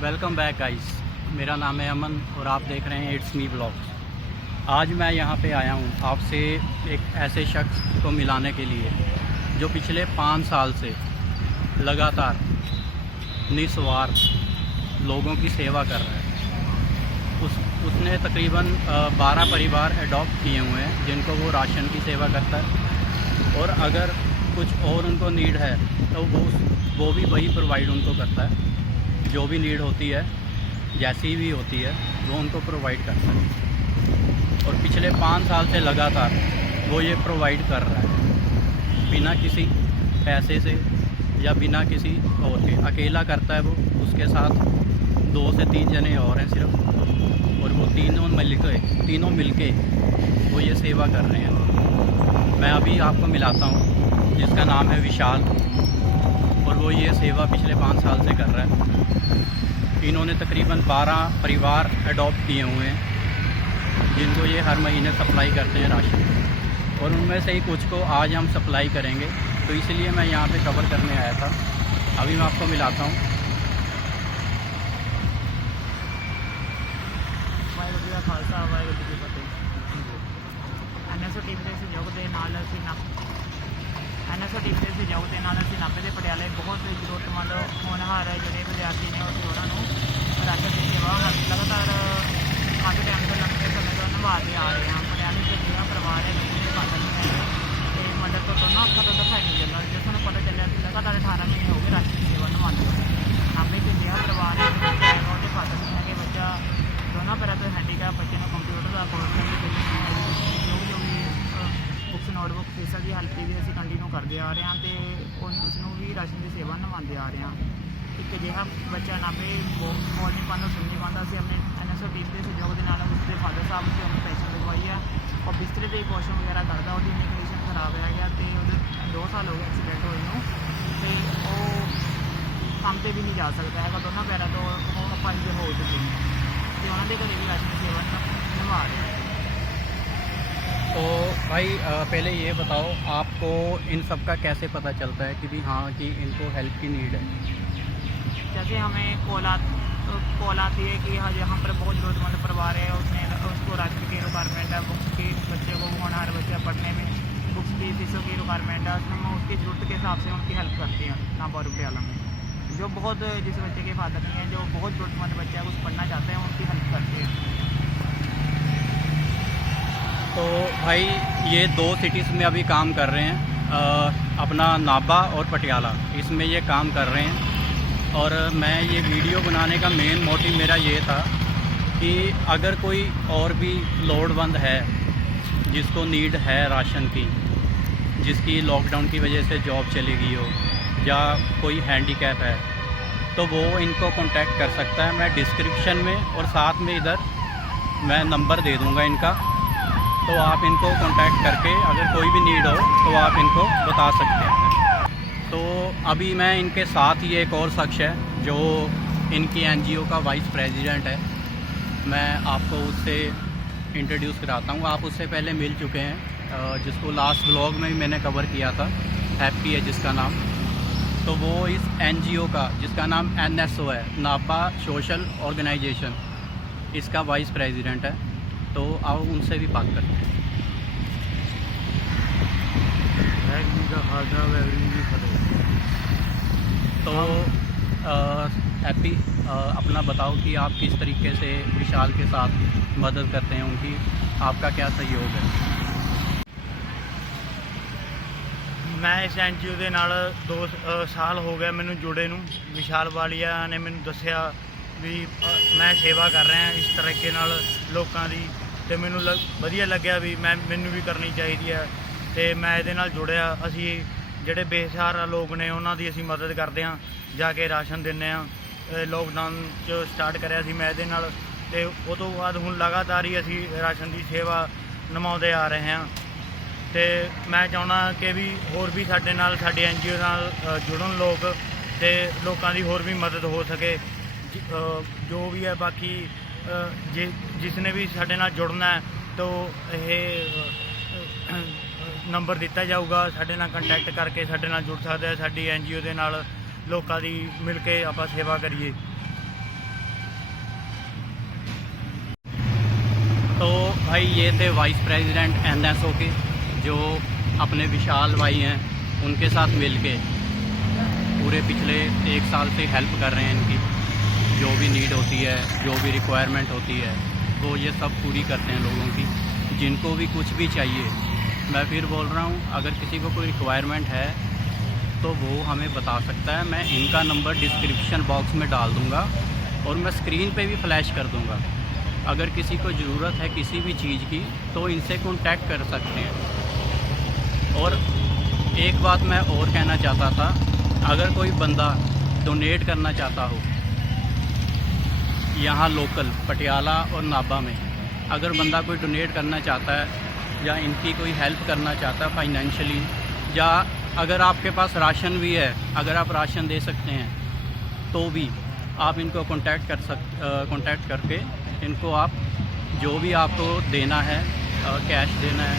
Welcome back guys. मेरा नाम है अमन और आप देख रहे हैं इट्स मी ब्लॉग्स। आज मैं यहाँ पे आया हूँ आपसे एक ऐसे शख्स को मिलाने के लिए जो पिछले 5 साल से लगातार निस्वार्थ लोगों की सेवा कर रहा है। उसने तकरीबन 12 परिवार अडॉप्ट किए हुए हैं जिनको वो राशन की सेवा करता है, और अगर कुछ और उनको नीड है तो वो भी वही प्रोवाइड उनको करता है। जो भी नीड होती है, जैसी भी होती है, वो उनको प्रोवाइड करता है। और पिछले 5 साल से लगातार वो ये प्रोवाइड कर रहा है, बिना किसी पैसे से या बिना किसी और के। अकेला करता है वो, उसके साथ 2 से 3 जने और हैं सिर्फ, और वो तीनों मिलके वो ये सेवा कर रहे हैं। मैं अभी आपको मिलाता हूँ, जिसका नाम है विशाल, और वो ये सेवा पिछले 5 साल से कर रहा है। इन्होंने तकरीबन 12 परिवार अडॉप्ट किए हुए हैं जिनको ये हर महीने सप्लाई करते हैं राशन, और उनमें से ही कुछ को आज हम सप्लाई करेंगे। तो इसलिए मैं यहाँ पे कवर करने आया था। अभी मैं आपको मिलाता हूँ। ਵਾਹਿਗੁਰੂ ਜੀ ਦਾ ਖਾਲਸਾ ਵਾਹਿਗੁਰੂ ਜੀ ਕੀ ਫਤਿਹ। ਐਨਐਸਓ ਟੀਮ ਦੇ ਸਹਿਯੋਗ ਦੇ ਨਾਲ ਅਸੀਂ ਨਾਭੇ ਦੇ ਪਟਿਆਲੇ ਬਹੁਤ ਜ਼ਰੂਰਤਮੰਦ ਹੋਣਹਾਰ ਜਿਹੜੇ ਵਿਦਿਆਰਥੀ ਨੇ ਉਹਨਾਂ ਨੂੰ ਰਾਸ਼ਨ ਦੀ ਸੇਵਾ ਲਗਾਤਾਰ ਕਾਫੀ ਟਾਈਮ ਤੋਂ ਲੰਬੇ ਸਮੇਂ ਤੋਂ ਨਿਭਾਉਂਦੇ ਆ ਰਹੇ ਹਾਂ। ਪਟਿਆਲੇ ਦੇ ਜਿਹੜਾ ਪਰਿਵਾਰ ਹੈ ਬੱਚੇ ਦੇ ਪਾਲਣ ਹੈ ਅਤੇ ਮੰਡਲ ਤੋਂ ਦੋਨੋਂ ਅੱਖਾਂ ਤੋਂ ਦਿਖਾਈ ਜਨਰਲ ਜਿਸ ਨੂੰ ਪਤਾ ਚੱਲਿਆ ਕਿ ਲਗਾਤਾਰ 18 ਮਹੀਨੇ ਹੋ ਗਏ ਰਾਸ਼ਨ ਦੀ ਸੇਵਾ ਨਿਭਾਉਂਦੇ ਹੋਏ। ਨਾਭੇ ਦੇ ਜਿਹੜਾ ਪਰਿਵਾਰ ਹੈ ਉਹਦੇ ਪਾਲਣ ਹੈ ਕਿ ਬੱਚਾ ਦੋਨਾਂ ਪੈਰਾਂ ਤੋਂ ਹੈਂਡੀਕੈਪ ਬੱਚੇ ਨੂੰ ਕੰਪਿਊਟਰ ਦਾ ਕੋਰਸ ਜੋ ਵੀ ਬੁੱਕਸ ਨੋਟਬੁੱਕ ਫੀਸਾਂ ਦੀ ਹੈਲਪ ਵੀ ਅਸੀਂ ਕੰਟੀਨਿਊ ਕਰਦੇ ਆ ਰਹੇ ਹਾਂ ਅਤੇ ਉਸ ਨੂੰ ਵੀ ਰਾਸ਼ਨ ਦੀ ਸੇਵਾ ਨਿਭਾਉਂਦੇ ਆ ਰਹੇ ਹਾਂ। ਇੱਕ ਅਜਿਹਾ ਬੱਚਾ ਨਾਭੇ ਬੋਲ ਨਹੀਂ ਪਾਉਂਦਾ, ਸੁਣ ਨਹੀਂ ਪਾਉਂਦਾ। ਅਸੀਂ ਆਪਣੇ ਐਨਐਸਓ ਟੀਮ ਦੇ ਸਹਿਯੋਗ ਦੇ ਨਾਲ ਉਸਦੇ ਫਾਦਰ ਸਾਹਿਬ ਨੂੰ ਉਹਨੂੰ ਪੈਨਸ਼ਨ ਲਗਵਾਈ ਹੈ, ਔਰ ਬਿਸਤਰੇ ਦੇ ਪੋਸ਼ਨ ਵਗੈਰਾ ਕਰਦਾ। ਉਹਦੀ ਇੰਨੀ ਕੰਡੀਸ਼ਨ ਖਰਾਬ ਹੈ ਗਿਆ ਅਤੇ ਉਹਦੇ 2 ਸਾਲ ਹੋ ਗਏ ਐਕਸੀਡੈਂਟ ਹੋਏ ਨੂੰ, ਅਤੇ ਉਹ ਕੰਮ 'ਤੇ ਵੀ ਨਹੀਂ ਜਾ ਸਕਦਾ ਹੈਗਾ। ਦੋਨਾਂ ਪੈਰਾਂ ਤੋਂ ਉਹ ਅਪੰਜ ਹੋ ਚੁੱਕੇ ਨੇ ਅਤੇ ਉਹਨਾਂ ਦੇ ਘਰੇ ਵੀ ਰਾਸ਼ਨ ਦੀ ਸੇਵਾ ਨਿਭਾ ਰਹੇ हैं। तो भाई पहले ये बताओ, आपको इन सब का कैसे पता चलता है कि भी हाँ कि इनको हेल्प की नीड है? जैसे हमें कॉल आती है कि हाँ यहाँ पर बहुत ज़रूरतमंद परिवार है, उसको राशन की रिक्वायरमेंट है, बुक्स की बच्चे को होनहार बच्चे पढ़ने में बुक्स की फीसों की रिक्वायरमेंट है। हम उसकी ज़रूरत के हिसाब से उनकी हेल्प करते हैं। नाभा पटियाला में जो बहुत जिस बच्चे के फादर नहीं है, जो बहुत ज़रूरतमंद बच्चा है कुछ पढ़ना चाहते हैं, उनकी हेल्प करते हैं। तो भाई ये 2 सिटीज़ में अभी काम कर रहे हैं, अपना नाभा और पटियाला, इसमें ये काम कर रहे हैं। और मैं ये वीडियो बनाने का मेन मोटिव मेरा ये था कि अगर कोई और भी लोड़वंद है जिसको नीड है राशन की, जिसकी लॉकडाउन की वजह से जॉब चली गई हो या कोई हैंडीकैप है, तो वो इनको कांटेक्ट कर सकता है। मैं डिस्क्रिप्शन में और साथ में इधर मैं नंबर दे दूँगा इनका, तो आप इनको कांटेक्ट करके अगर कोई भी नीड हो तो आप इनको बता सकते हैं। तो अभी मैं इनके साथ ही एक और शख्स है जो इनकी एनजीओ का वाइस प्रेसिडेंट है, मैं आपको उससे इंट्रोड्यूस कराता हूँ। आप उससे पहले मिल चुके हैं, जिसको लास्ट व्लॉग में भी मैंने कवर किया था, हैप्पी है जिसका नाम। तो वो इस एनजीओ का, जिसका नाम एनएसओ है, नाभा सोशल ऑर्गेनाइजेशन, इसका वाइस प्रेसिडेंट है। तो आओ उनसे भी बात करते हैं। तो हैप्पी, अपना बताओ कि आप किस तरीके से विशाल के साथ मदद करते हैं, उनकी आपका क्या सहयोग है? मैं इस एनजीओ के नाल 2 साल हो गया मैनू जुड़े नूं। विशाल वालिया ने मैनू दस्सिया भी मैं सेवा कर रहा इस तरीके नाल लोकां दी, ते मैनू वधिया लग्या भी मैनू भी करनी चाहिए है। तो मैं ये नाल जुड़िया। असी जिहड़े बेसहारा लोग ने उन्हां दी असी मदद करते हैं, जाके राशन दिंदे आ। लॉकडाउन च स्टार्ट करिया सी मैं ये नाल, ते उस तो बाद हुण लगातार ही असी राशन की सेवा निभाउंदे आ रहे हैं। तो मैं चाहुंदा कि भी होर भी साडे नाल साडी एनजीओ नाल जुड़न लोग, ते लोकां दी होर भी मदद हो सके जो भी है। बाकी जिसने भी साडे नाल जुड़ना है तो ये नंबर दिता जाऊगा, साडे नाल कंटैक्ट करके साडे नाल जुड़ सकदा है। साडी एनजीओ दे नाल लोकां दी मिल के आपां सेवा करिए। तो भाई ये थे वाइस प्रेसिडेंट NSO के, जो अपने विशाल भाई हैं उनके साथ मिलके पूरे पिछले 1 साल से हेल्प कर रहे हैं इनकी। जो भी नीड होती है, जो भी रिक्वायरमेंट होती है, वो ये सब पूरी करते हैं लोगों की। जिनको भी कुछ भी चाहिए, मैं फिर बोल रहा हूँ, अगर किसी को कोई रिक्वायरमेंट है तो वो हमें बता सकता है। मैं इनका नंबर डिस्क्रिप्शन बॉक्स में डाल दूँगा और मैं स्क्रीन पे भी फ्लैश कर दूँगा। अगर किसी को ज़रूरत है किसी भी चीज़ की तो इनसे कॉन्टैक्ट कर सकते हैं। और एक बात मैं और कहना चाहता था, अगर कोई बंदा डोनेट करना चाहता हो यहाँ लोकल पटियाला और नाभा में, अगर बंदा कोई डोनेट करना चाहता है या इनकी कोई हेल्प करना चाहता है फाइनेंशियली, या अगर आपके पास राशन भी है, अगर आप राशन दे सकते हैं तो भी आप इनको कांटेक्ट करके इनको आप जो भी आपको देना है, कैश देना है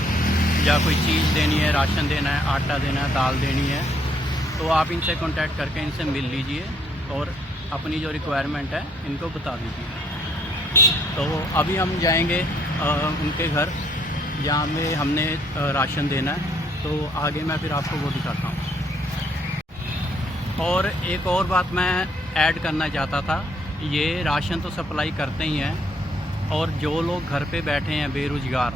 या कोई चीज़ देनी है, राशन देना है, आटा देना है, दाल देनी है, तो आप इनसे कांटेक्ट करके इनसे मिल लीजिए और अपनी जो रिक्वायरमेंट है इनको बता दीजिए। तो अभी हम जाएंगे उनके घर जहाँ में हमने राशन देना है, तो आगे मैं फिर आपको वो दिखाता हूँ। और एक और बात मैं ऐड करना चाहता था, ये राशन तो सप्लाई करते ही हैं और जो लोग घर पे बैठे हैं बेरोज़गार,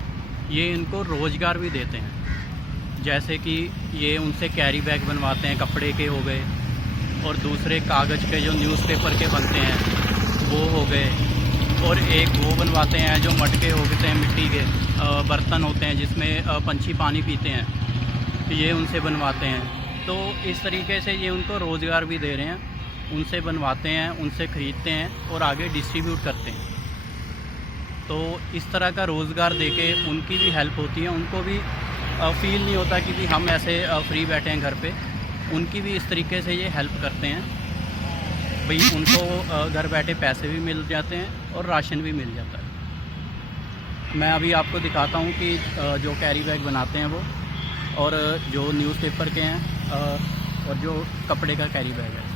ये इनको रोज़गार भी देते हैं। जैसे कि ये उनसे कैरी बैग बनवाते हैं, कपड़े के हो गए, और दूसरे कागज़ के जो न्यूज़पेपर के बनते हैं वो हो गए, और एक वो बनवाते हैं जो मटके होते हैं, मिट्टी के बर्तन होते हैं जिसमें पंछी पानी पीते हैं, ये उनसे बनवाते हैं। तो इस तरीके से ये उनको रोज़गार भी दे रहे हैं, उनसे बनवाते हैं, उनसे ख़रीदते हैं और आगे डिस्ट्रीब्यूट करते हैं। तो इस तरह का रोज़गार देके उनकी भी हेल्प होती है, उनको भी फील नहीं होता कि भी हम ऐसे फ्री बैठे हैं घर पे। उनकी भी इस तरीके से ये हेल्प करते हैं भाई, उनको घर बैठे पैसे भी मिल जाते हैं और राशन भी मिल जाता है। मैं अभी आपको दिखाता हूँ कि जो कैरी बैग बनाते हैं वो, और जो न्यूज़पेपर के हैं, और जो कपड़े का कैरी बैग है।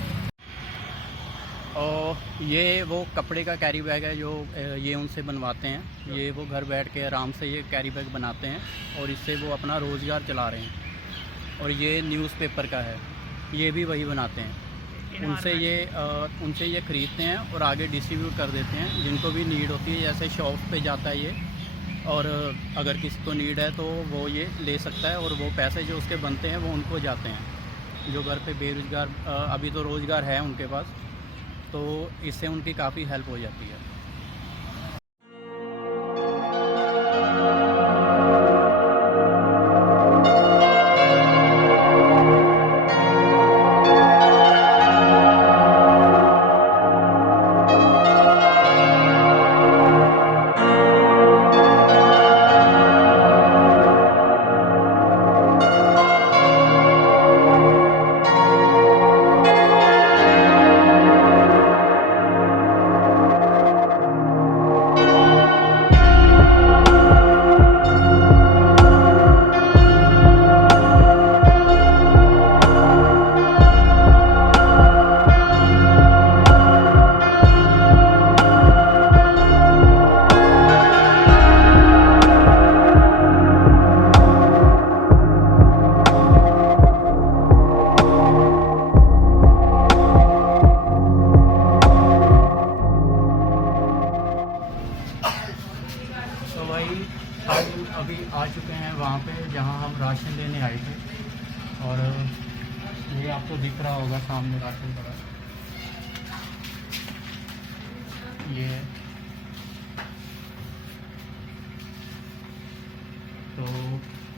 और ये वो कपड़े का कैरी बैग है जो ये उनसे बनवाते हैं। ये वो घर बैठ के आराम से ये कैरी बैग बनाते हैं और इससे वो अपना रोज़गार चला रहे हैं। और ये न्यूज़पेपर का है, ये भी वही बनाते हैं। उनसे ये ख़रीदते हैं और आगे डिस्ट्रीब्यूट कर देते हैं जिनको भी नीड होती है। जैसे शॉप पे जाता है ये, और अगर किसी को नीड है तो वो ये ले सकता है, और वो पैसे जो उसके बनते हैं वो उनको जाते हैं। जो घर पे बेरोज़गार, अभी तो रोज़गार है उनके पास, तो इससे उनकी काफ़ी हेल्प हो जाती है। हम अभी आ चुके हैं वहाँ पे जहाँ हम राशन लेने आए थे, और ये आपको दिख रहा होगा सामने राशन पड़ा है। ये है। तो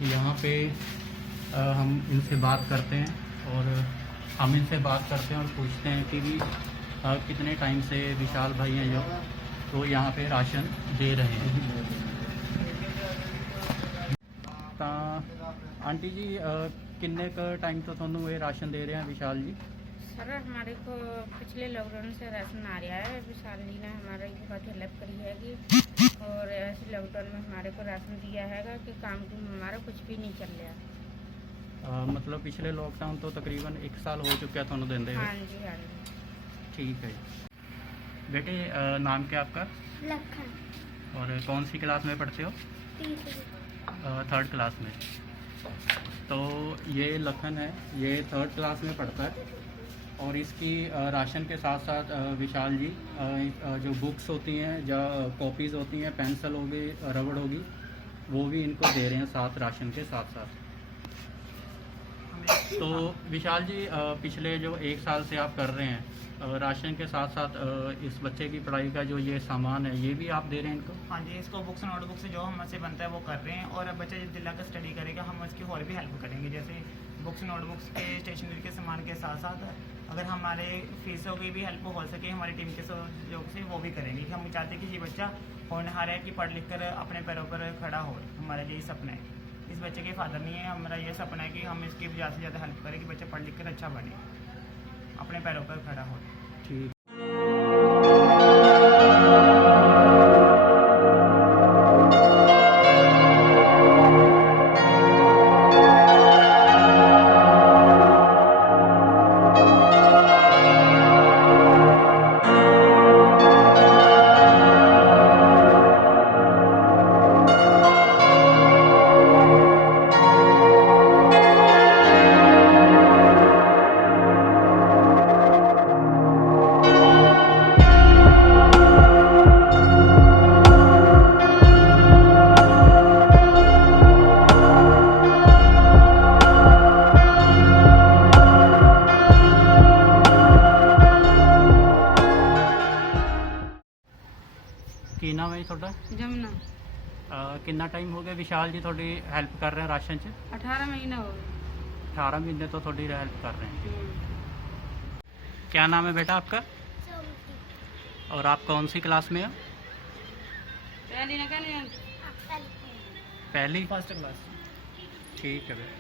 यहाँ पे हम इनसे बात करते हैं, और हम इनसे बात करते हैं और पूछते हैं कि भी कितने टाइम से विशाल भाई हैं जो तो यहाँ पे राशन दे रहे हैं। आंटी जी किन्ने का टाइम तो थानू ये राशन दे रहे हैं विशाल जी? सर हमारे को पिछले लॉकडाउन से राशन आ रहा है। विशाल जी ने हमारी बहुत हेल्प करी हैगी, और ऐसे लॉकडाउन में हमारे को राशन दिया हैगा कि काम हमारा कुछ भी नहीं चल रहा। मतलब पिछले लॉकडाउन तो तकरीबन 1 साल हो चुका है थानू देंदे? हाँ जी, हाँ जी। ठीक है। बेटे नाम क्या आपका? लखन। और कौन सी क्लास में पढ़ते हो? थर्ड क्लास में। तो ये लखन है, ये थर्ड क्लास में पढ़ता है और इसकी राशन के साथ साथ विशाल जी जो बुक्स होती हैं या कॉपीज़ होती हैं, पेंसिल होगी, रबड़ होगी, वो भी इनको दे रहे हैं साथ राशन के साथ साथ। तो विशाल जी पिछले जो 1 साल से आप कर रहे हैं राशन के साथ साथ इस बच्चे की पढ़ाई का जो ये सामान है ये भी आप दे रहे हैं इनको? हाँ जी, इसको बुक्स नोटबुक्स जो हमसे बनता है वो कर रहे हैं, और अब बच्चा जब दिला कर स्टडी करेगा हम उसकी और भी हेल्प करेंगे। जैसे बुक्स नोटबुक्स के स्टेशनरी के सामान के साथ साथ अगर हमारे फीसों की भी हेल्प हो सके हमारी टीम के सहयोग से वो भी करेंगे। कि हम चाहते हैं कि ये बच्चा होनहार है कि पढ़ लिख कर अपने पैरों पर खड़ा हो। हमारा यही सपना है। इस बच्चे के फादर नहीं है, हमारा ये सपना है कि हम इसकी ज़्यादा से ज़्यादा हेल्प करें कि बच्चा पढ़ लिख कर अच्छा बने, अपने पैरों पर खड़ा हो। ठीक। ਕੀ ਨਾਮ ਹੈ ਜੀ ਤੁਹਾਡਾ? जमुना ਕਿੰਨਾ ਟਾਈਮ ਹੋ ਗਿਆ ਵਿਸ਼ਾਲ ਜੀ ਤੁਹਾਡੀ ਹੈਲਪ ਕਰ ਰਹੇ ਰਾਸ਼ਨ 'ਚ? 18 महीना हो गए। 18 महीने तो थोड़ी हेल्प कर रहे हैं। क्या नाम है बेटा आपका? और आप कौन सी क्लास में हो? पहली ना कहने पहली? First class. ठीक है बेटा।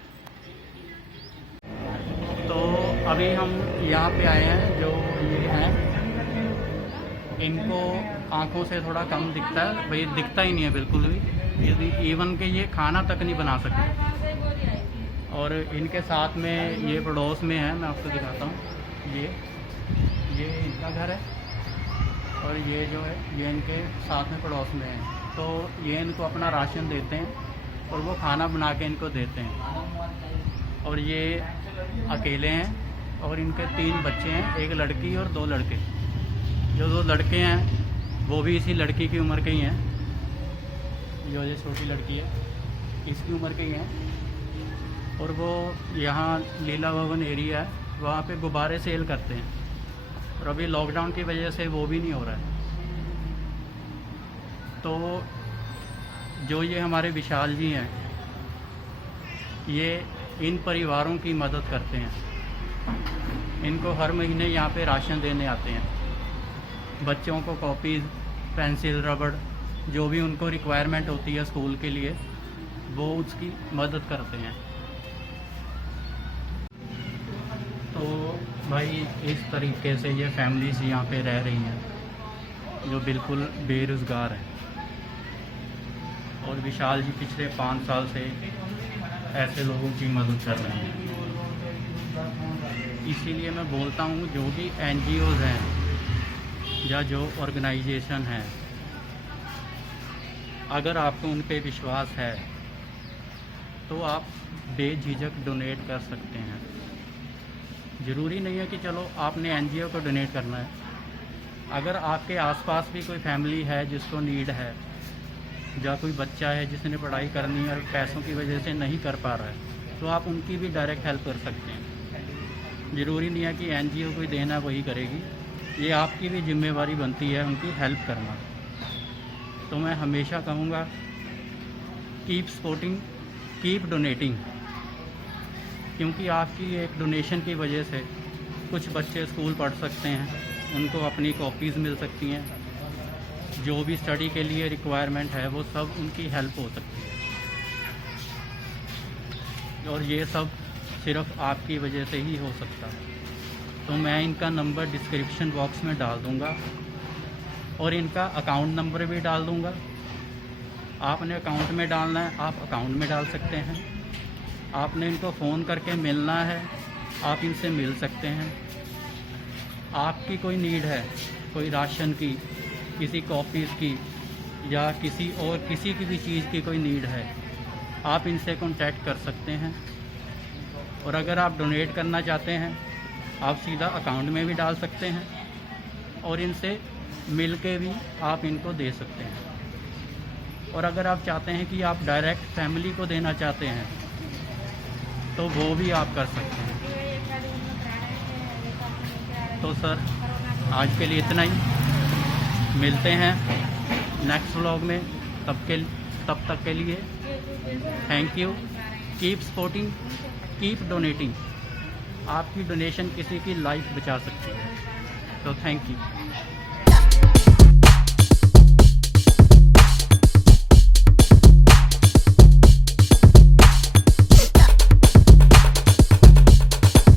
तो अभी हम यहाँ पे आए हैं, जो ये हैं इनको आँखों से थोड़ा कम दिखता है, भाई दिखता ही नहीं है बिल्कुल भी, यदि इवन के ये खाना तक नहीं बना सकते। और इनके साथ में ये पड़ोस में है, मैं आपको दिखाता हूँ, ये इनका घर है और ये जो है ये इनके साथ में पड़ोस में है। तो ये इनको अपना राशन देते हैं और वो खाना बना के इनको देते हैं। और ये अकेले हैं और इनके 3 बच्चे हैं, एक लड़की और 2 लड़के। जो 2 लड़के हैं वो भी इसी लड़की की उम्र के ही हैं, जो ये छोटी लड़की है इसकी उम्र के ही हैं। और वो यहाँ लीला भवन एरिया है, वहाँ पे गुब्बारे सेल करते हैं और अभी लॉकडाउन की वजह से वो भी नहीं हो रहा है। तो जो ये हमारे विशाल जी हैं ये इन परिवारों की मदद करते हैं। इनको हर महीने यहाँ पे राशन देने आते हैं, बच्चों को कॉपीज़, पेंसिल, रबड़, जो भी उनको रिक्वायरमेंट होती है स्कूल के लिए वो उसकी मदद करते हैं। तो भाई इस तरीके से ये फैमिलीज़ यहाँ पे रह रही हैं जो बिल्कुल बेरोज़गार हैं। और विशाल जी पिछले 5 साल से ऐसे लोगों की मदद कर रहे हैं। इसीलिए मैं बोलता हूँ जो भी NGOs हैं या जो ऑर्गेनाइजेशन हैं, अगर आपको उन पे विश्वास है तो आप बेझिझक डोनेट कर सकते हैं। ज़रूरी नहीं है कि चलो आपने NGO को डोनेट करना है। अगर आपके आसपास भी कोई फैमिली है जिसको नीड है, या कोई बच्चा है जिसने पढ़ाई करनी है और पैसों की वजह से नहीं कर पा रहा है, तो आप उनकी भी डायरेक्ट हेल्प कर सकते हैं। ज़रूरी नहीं है कि NGO कोई देना वही करेगी, ये आपकी भी जिम्मेवारी बनती है उनकी हेल्प करना। तो मैं हमेशा कहूँगा कीप सपोर्टिंग, कीप डोनेटिंग, क्योंकि आपकी एक डोनेशन की वजह से कुछ बच्चे स्कूल पढ़ सकते हैं, उनको अपनी कॉपीज़ मिल सकती हैं, जो भी स्टडी के लिए रिक्वायरमेंट है वो सब उनकी हेल्प हो सकती है। और ये सब सिर्फ आपकी वजह से ही हो सकता है। तो मैं इनका नंबर डिस्क्रिप्शन बॉक्स में डाल दूँगा और इनका अकाउंट नंबर भी डाल दूँगा। आपने अकाउंट में डालना है, आप अकाउंट में डाल सकते हैं। आपने इनको फ़ोन करके मिलना है, आप इनसे मिल सकते हैं। आपकी कोई नीड है, कोई राशन की, किसी कॉपीज़ की, या किसी की भी चीज़ की कोई नीड है, आप इनसे कांटेक्ट कर सकते हैं। और अगर आप डोनेट करना चाहते हैं, आप सीधा अकाउंट में भी डाल सकते हैं और इनसे मिल के भी आप इनको दे सकते हैं। और अगर आप चाहते हैं कि आप डायरेक्ट फैमिली को देना चाहते हैं तो वो भी आप कर सकते हैं। तो सर आज के लिए इतना ही, मिलते हैं नेक्स्ट व्लॉग में। तब तक के लिए thank you. Keep supporting, keep donating. आपकी डोनेशन किसी की लाइफ बचा सकती है। तो थैंक यू।